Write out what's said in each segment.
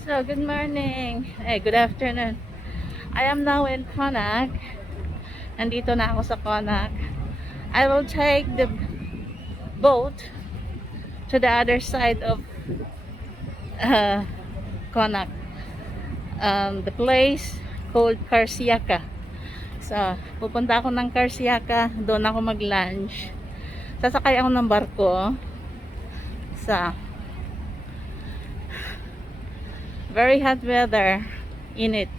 So, good morning. Good afternoon. I am now in Konak. Nandito na ako sa Konak. I will take the boat to the other side of uh, Konak. The place called Karsiyaka. So, pupunta ako ng Karsiyaka. Doon ako mag-lunch. Sasakay ako ng barko. Sa very hot weather in it.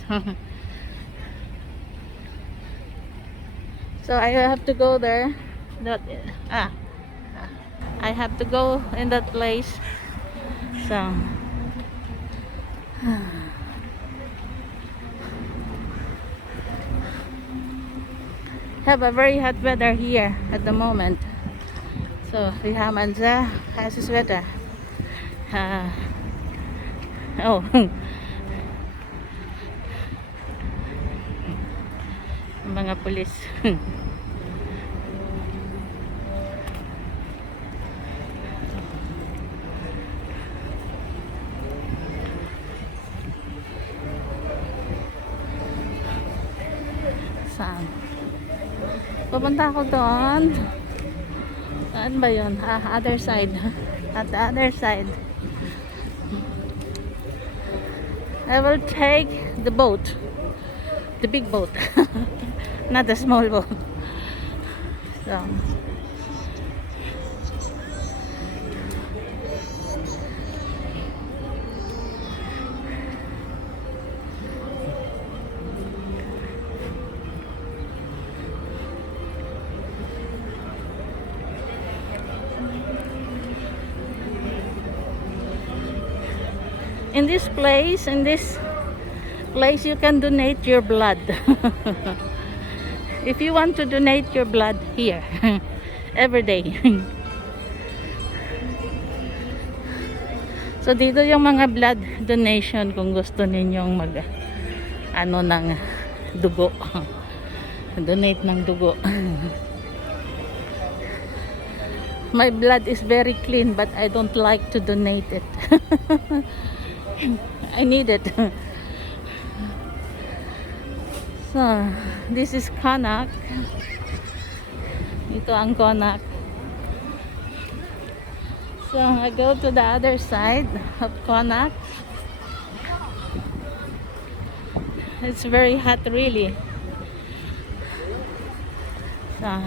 So I have to go there. I have to go in that place. So have a very hot weather here at the moment. So Rihamanza has his weather. Oh. Mga pulis. Saan? Pupunta ako doon. Saan ba yun? Other side. At the other side. I will take the boat. The big boat. Not the small boat. So in this place you can donate your blood. If you want to donate your blood here every day. So dito yung mga blood donation kung gusto ninyong mag ng dugo. Donate ng dugo. My blood is very clean but I don't like to donate it. I need it. So, this is Konak. Ito ang Konak. So, I go to the other side of Konak. It's very hot really. So,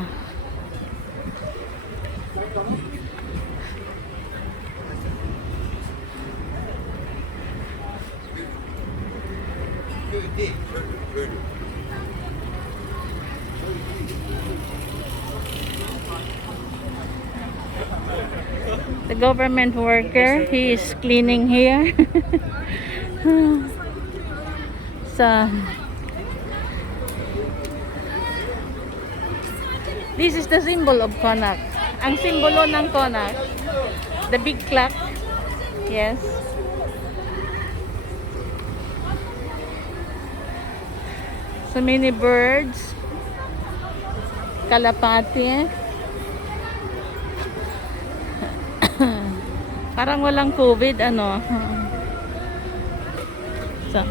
the government worker, he is cleaning here. So this is the symbol of Konak. Ang simbolo ng Konak, the big clock. Yes. So many birds. Kalapati. Parang walang COVID, ano. So,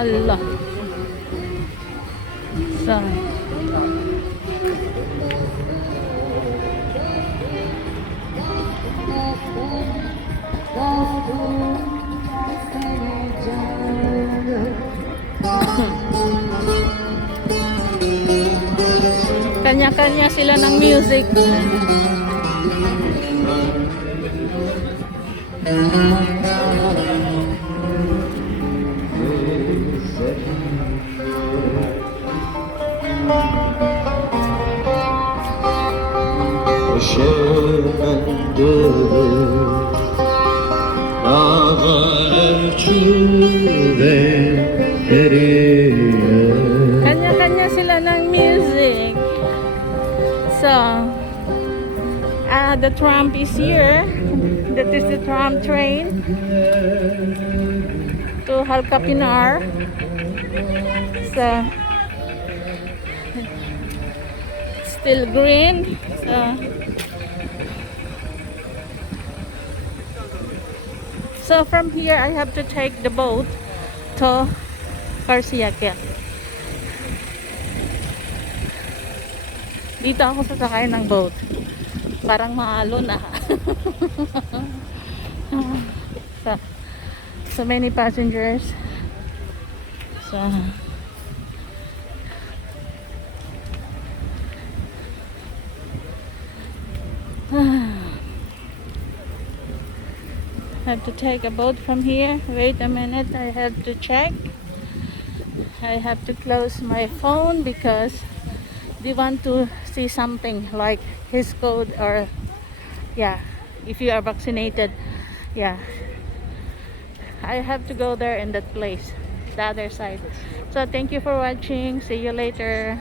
hala. So, kanya-kanya sila ng music. chemin de the tram is here. That is the tram train to Halkapinar. So still green. So from here I have to take the boat to Karsiyaka. Dito ako sasakay ng boat. Parang maalo na. so, so many passengers. So have to take a boat from here. Wait a minute, I have to check. I have to close my phone because they want to see something like his code, or yeah, if you are vaccinated. Yeah, I have to go there in that place, the other side. So thank you for watching. See you later.